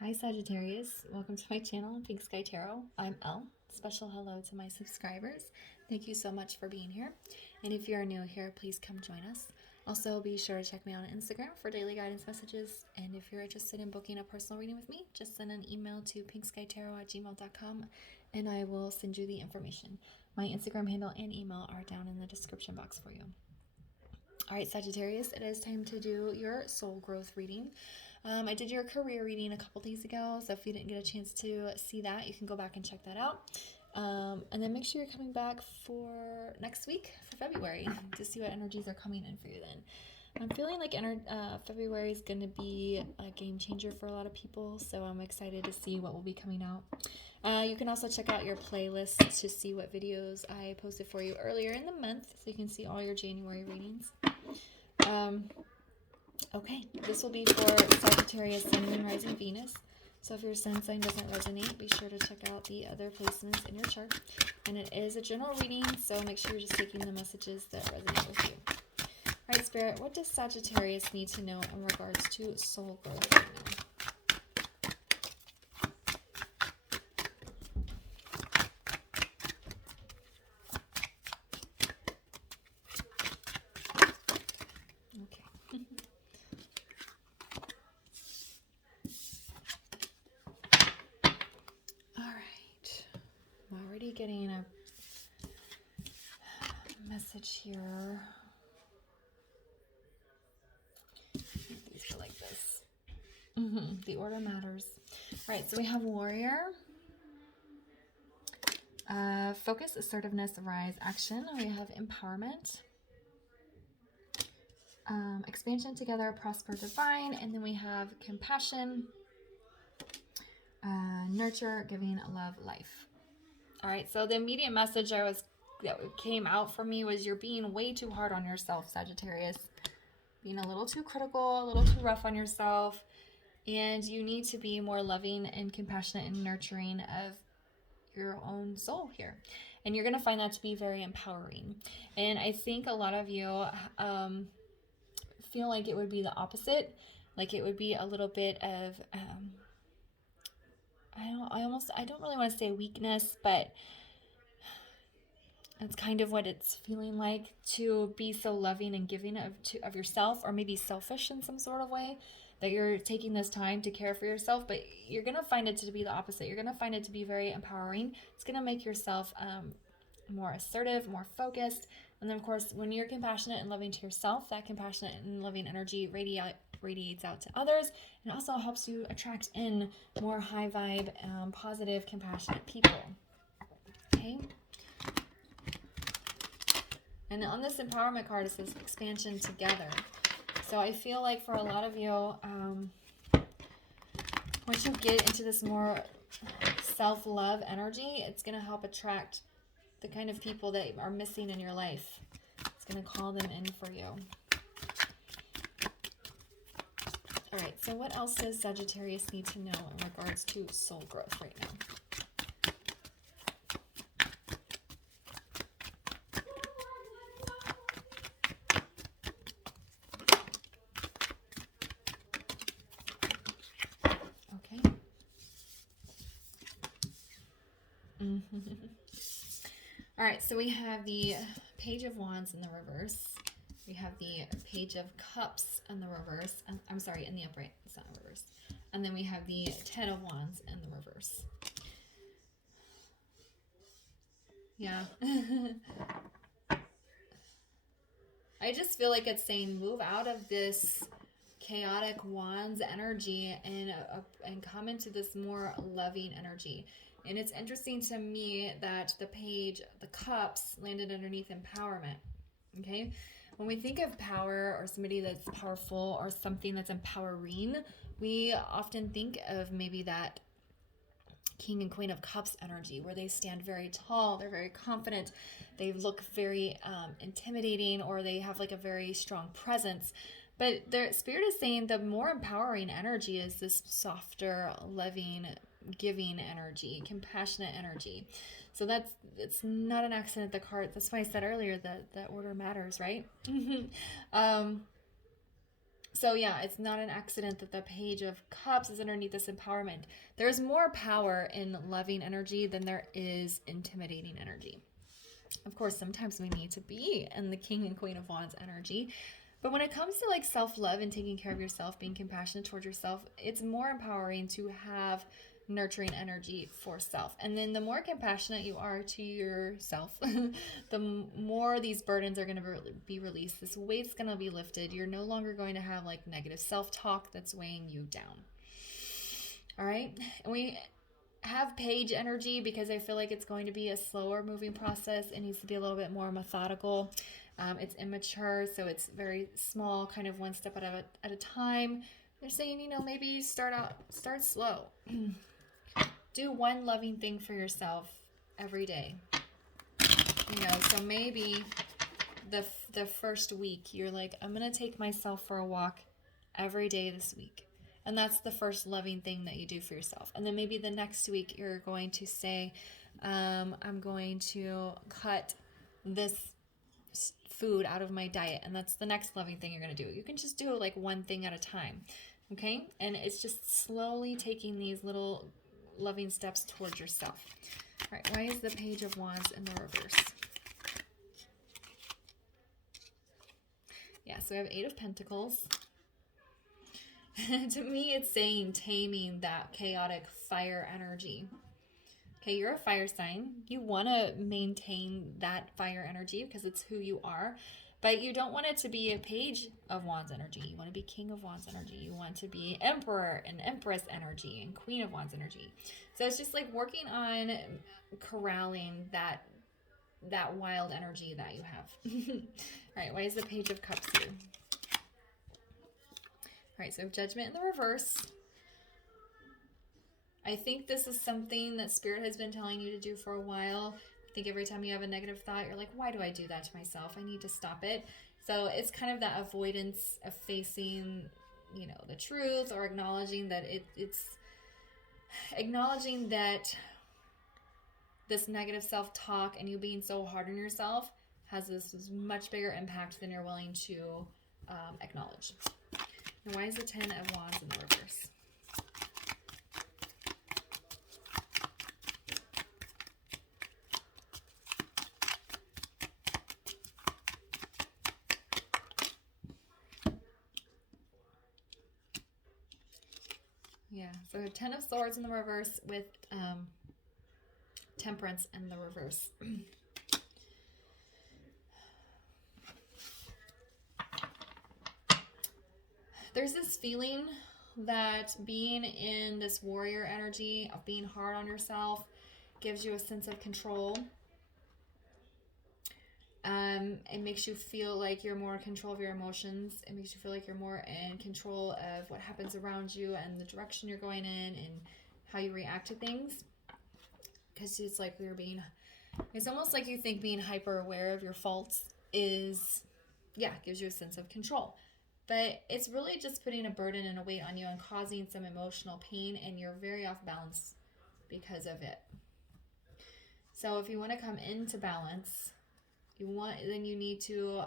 Hi Sagittarius, welcome to my channel, Pink Sky Tarot. I'm Elle. Special hello to my subscribers. Thank you so much for being here. And if you're new here, please come join us. Also, be sure to check me out on Instagram for daily guidance messages. And if you're interested in booking a personal reading with me, just send an email to pinkskytarot@gmail.com and I will send you the information. My Instagram handle and email are down in the description box for you. All right, Sagittarius, it is time to do your soul growth reading. I did your career reading a couple days ago, so if you didn't get a chance to see that, you can go back and check that out. And then make sure you're coming back for next week for February to see what energies are coming in for you then. I'm feeling like February is going to be a game changer for a lot of people, so I'm excited to see what will be coming out. You can also check out your playlist to see what videos I posted for you earlier in the month, so you can see all your January readings. Okay, this will be for Sagittarius, Sun, Moon, Rising, Venus. So if your sun sign doesn't resonate, be sure to check out the other placements in your chart. And it is a general reading, so make sure you're just taking the messages that resonate with you. All right, Spirit, what does Sagittarius need to know in regards to soul growth right now? Getting a message here. These go like this. The order matters. All right, so we have Warrior, Focus, Assertiveness, Rise, Action. We have Empowerment, Expansion, Together, Prosper, Divine, and then we have Compassion, Nurture, Giving, Love, Life. All right, so the immediate message that came out for me was you're being way too hard on yourself, Sagittarius. Being a little too critical, a little too rough on yourself. And you need to be more loving and compassionate and nurturing of your own soul here. And you're going to find that to be very empowering. And I think a lot of you feel like it would be the opposite. Like it would be a little bit of... I don't really want to say weakness, but it's kind of what it's feeling like to be so loving and giving of yourself, or maybe selfish in some sort of way, that you're taking this time to care for yourself. But you're going to find it to be the opposite. You're going to find it to be very empowering. It's going to make yourself more assertive, more focused. And then, of course, when you're compassionate and loving to yourself, that compassionate and loving energy radiates out to others, and also helps you attract in more high vibe, positive, compassionate people. Okay. And on this empowerment card, it says expansion together. So I feel like for a lot of you, once you get into this more self-love energy, it's going to help attract the kind of people that are missing in your life. It's going to call them in for you. All right, so what else does Sagittarius need to know in regards to soul growth right now? Okay. All right, so we have the Page of Wands in the reverse. We have the Page of Cups in the reverse. I'm sorry, in the upright. It's not in reverse. And then we have the Ten of Wands in the reverse. Yeah. I just feel like it's saying move out of this chaotic wands energy and come into this more loving energy. And it's interesting to me that the cups landed underneath empowerment. Okay. When we think of power or somebody that's powerful or something that's empowering, we often think of maybe that King and Queen of Cups energy, where they stand very tall, they're very confident, they look very intimidating, or they have like a very strong presence. But their spirit is saying the more empowering energy is this softer, loving, giving energy, compassionate energy. So it's not an accident, the card. That's why I said earlier that order matters, right? So yeah, it's not an accident that the Page of Cups is underneath this empowerment. There's more power in loving energy than there is intimidating energy. Of course, sometimes we need to be in the King and Queen of Wands energy. But when it comes to like self-love and taking care of yourself, being compassionate towards yourself, it's more empowering to have nurturing energy for self. And then the more compassionate you are to yourself, the more these burdens are going to be released. This weight's going to be lifted. You're no longer going to have like negative self-talk that's weighing you down. All right. And we have Page energy because I feel like it's going to be a slower moving process. It needs to be a little bit more methodical. It's immature, so it's very small, kind of one step at a time. They're saying, you know, maybe start slow. Do one loving thing for yourself every day. You know, so maybe the first week you're like, I'm gonna take myself for a walk every day this week. And that's the first loving thing that you do for yourself. And then maybe the next week you're going to say, I'm going to cut this food out of my diet. And that's the next loving thing you're going to do. You can just do like one thing at a time. Okay? And it's just slowly taking these little loving steps towards yourself. All right. Why is the Page of Wands in the reverse? Yeah. So we have 8 of Pentacles. To me, it's saying taming that chaotic fire energy. Okay, you're a fire sign. You want to maintain that fire energy because it's who you are. But you don't want it to be a Page of Wands energy. You want to be King of Wands energy. You want to be Emperor and Empress energy and Queen of Wands energy. So it's just like working on corralling that wild energy that you have. All right, why is the Page of Cups here? All right, so Judgment in the reverse. I think this is something that Spirit has been telling you to do for a while. I think every time you have a negative thought, you're like, why do I do that to myself? I need to stop it. So it's kind of that avoidance of facing, you know, the truth, or acknowledging that it's acknowledging that this negative self-talk and you being so hard on yourself has this much bigger impact than you're willing to acknowledge. And why is the 10 of Wands in the reverse? Yeah, so 10 of Swords in the reverse with Temperance in the reverse. There's this feeling that being in this warrior energy of being hard on yourself gives you a sense of control. It makes you feel like you're more in control of your emotions. It makes you feel like you're more in control of what happens around you and the direction you're going in and how you react to things. Because it's like it's almost like you think being hyper aware of your faults gives you a sense of control. But it's really just putting a burden and a weight on you and causing some emotional pain, and you're very off balance because of it. So if you want to come into balance, then you need to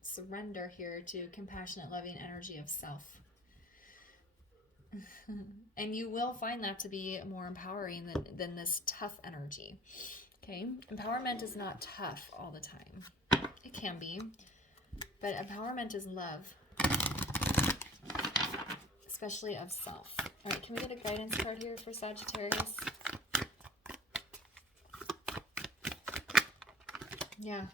surrender here to compassionate, loving energy of self. And you will find that to be more empowering than this tough energy. Okay? Empowerment is not tough all the time. It can be. But empowerment is love. Especially of self. All right, can we get a guidance card here for Sagittarius? Yeah.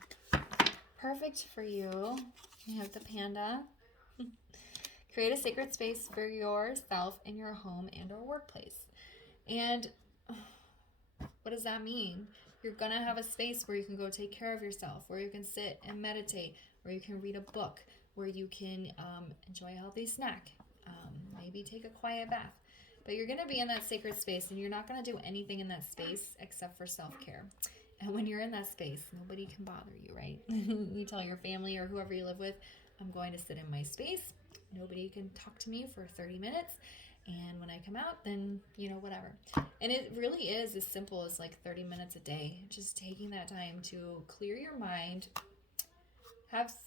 Perfect for you. We have the panda. Create a sacred space for yourself in your home and or workplace. And what does that mean? You're going to have a space where you can go take care of yourself, where you can sit and meditate, where you can read a book, where you can enjoy a healthy snack, maybe take a quiet bath. But you're going to be in that sacred space, and you're not going to do anything in that space except for self-care. And when you're in that space, nobody can bother you, right? You tell your family or whoever you live with, I'm going to sit in my space. Nobody can talk to me for 30 minutes. And when I come out, then, whatever. And it really is as simple as like 30 minutes a day. Just taking that time to clear your mind,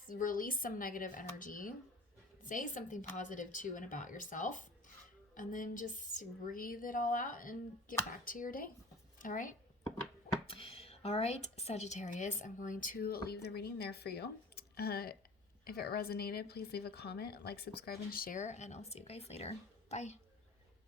release some negative energy, say something positive to and about yourself. And then just breathe it all out and get back to your day. All right? All right, Sagittarius, I'm going to leave the reading there for you. If it resonated, please leave a comment, like, subscribe, and share, and I'll see you guys later. Bye.